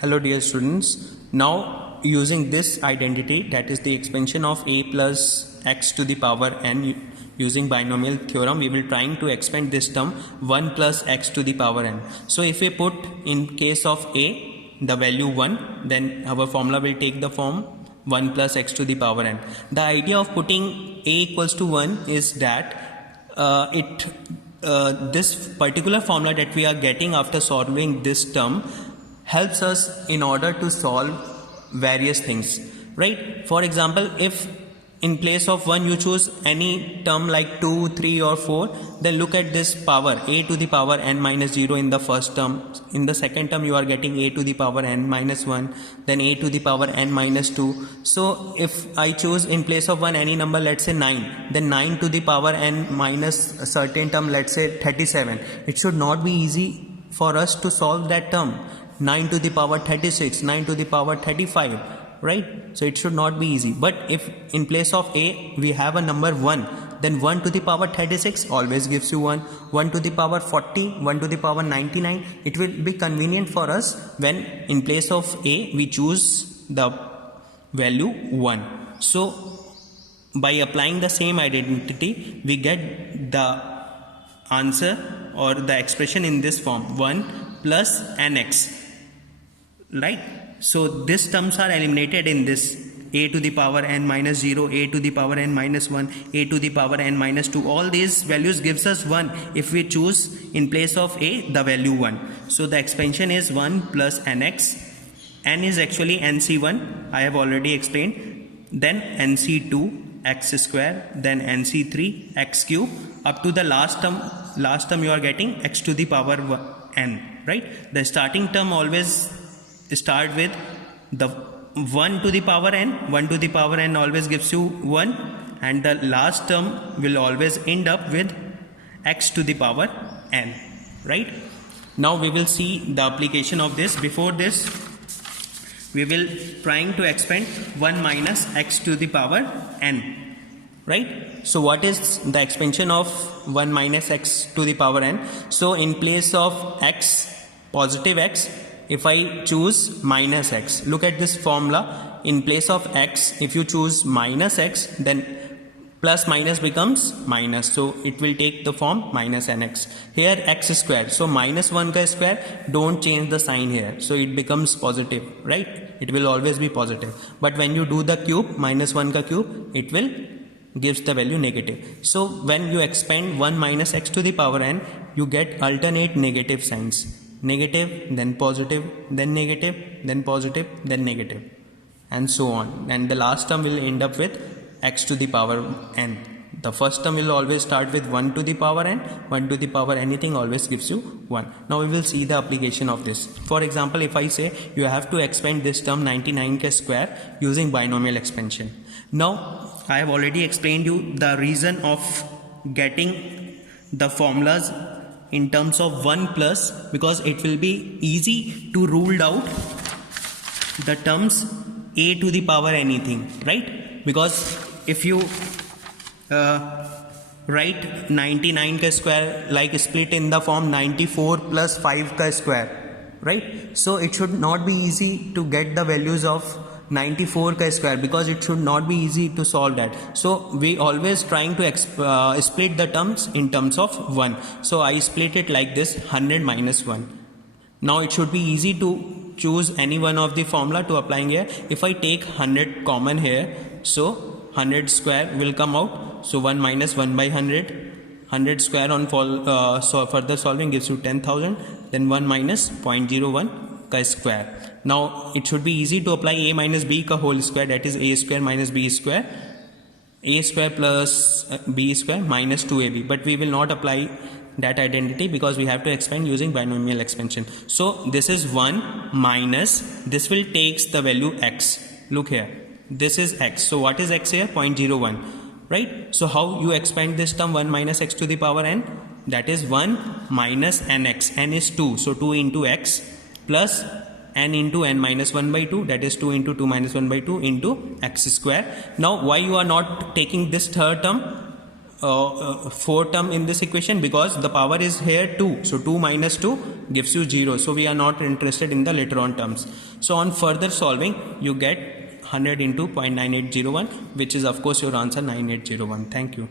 Hello dear students, now using this identity, that is the expansion of a plus x to the power n, using binomial theorem, we will trying to expand this term 1 plus x to the power n. So if we put in case of a the value 1, then our formula will take the form 1 plus x to the power n. The idea of putting a equals to 1 is that this particular formula that we are getting after solving this term helps us in order to solve various things, right? For example, if in place of 1 you choose any term like 2, 3 or 4, then look at this power a to the power n minus 0 in the first term. In the second term you are getting a to the power n minus 1, then a to the power n minus 2. So if I choose in place of 1 any number, let's say 9, then 9 to the power n minus a certain term, let's say 37. It should not be easy for us to solve that term. 9 to the power 36, 9 to the power 35, right? So it should not be easy. But if in place of a we have a number 1, then 1 to the power 36 always gives you 1. 1 to the power 40, 1 to the power 99. It will be convenient for us when in place of a we choose the value 1. So by applying the same identity, we get the answer or the expression in this form 1 plus nx, right? So these terms are eliminated in this a to the power n minus 0, a to the power n minus 1, a to the power n minus 2. All these values gives us 1 if we choose in place of a the value 1. So the expansion is 1 plus nx. N is actually nc1, I have already explained, then nc2 x square, then nc3 x cube, up to the last term you are getting x to the power n, right? The starting term always start with the 1 to the power n. 1 to the power n always gives you 1, and the last term will always end up with x to the power n, right? Now we will see the application of this. Before this, we will trying to expand 1 minus x to the power n, right? So what is the expansion of 1 minus x to the power n? So in place of x, positive x, if I choose minus x, look at this formula. In place of x, if you choose minus x, then plus minus becomes minus, so it will take the form minus nx. Here x square, so minus 1 ka square, don't change the sign here, so it becomes positive, right? It will always be positive. But when you do the cube, minus 1 ka cube, it will gives the value negative. So when you expand 1 minus x to the power n, you get alternate negative signs. Negative, then positive, then negative, then positive, then negative, and so on. And the last term will end up with x to the power n. The first term will always start with 1 to the power n. 1 to the power anything always gives you 1. Now we will see the application of this. For example, if I say you have to expand this term 99k square using binomial expansion. Now I have already explained you the reason of getting the formulas in terms of 1 plus, because it will be easy to rule out the terms a to the power anything, right? Because if you write 99 ka square like split in the form 94 plus 5 ka square, right? So it should not be easy to get the values of 94 ka square, because it should not be easy to solve that. So we always trying to split the terms in terms of 1. So I split it like this, 100 minus 1. Now it should be easy to choose any one of the formula to applying here. If I take 100 common here, so 100 square will come out. So 1 minus 1 by 100. 100 square on so further solving gives you 10,000. Then 1 minus 0.01 ka square. Now it should be easy to apply a minus b ka whole square, that is a square minus b square, a square plus b square minus 2ab. But we will not apply that identity because we have to expand using binomial expansion. So this is 1 minus, this will takes the value x. Look here, this is x. So what is x here? 0.01, right? So how you expand this term 1 minus x to the power n? That is 1 minus nx. N is 2, so 2 into x plus n into n minus 1 by 2, that is 2 into 2 minus 1 by 2 into x square. Now why you are not taking this third term? 4 term in this equation because the power is here 2. So 2 minus 2 gives you 0. So we are not interested in the later on terms. So on further solving, you get 100 into 0.9801, which is of course your answer 9801. Thank you.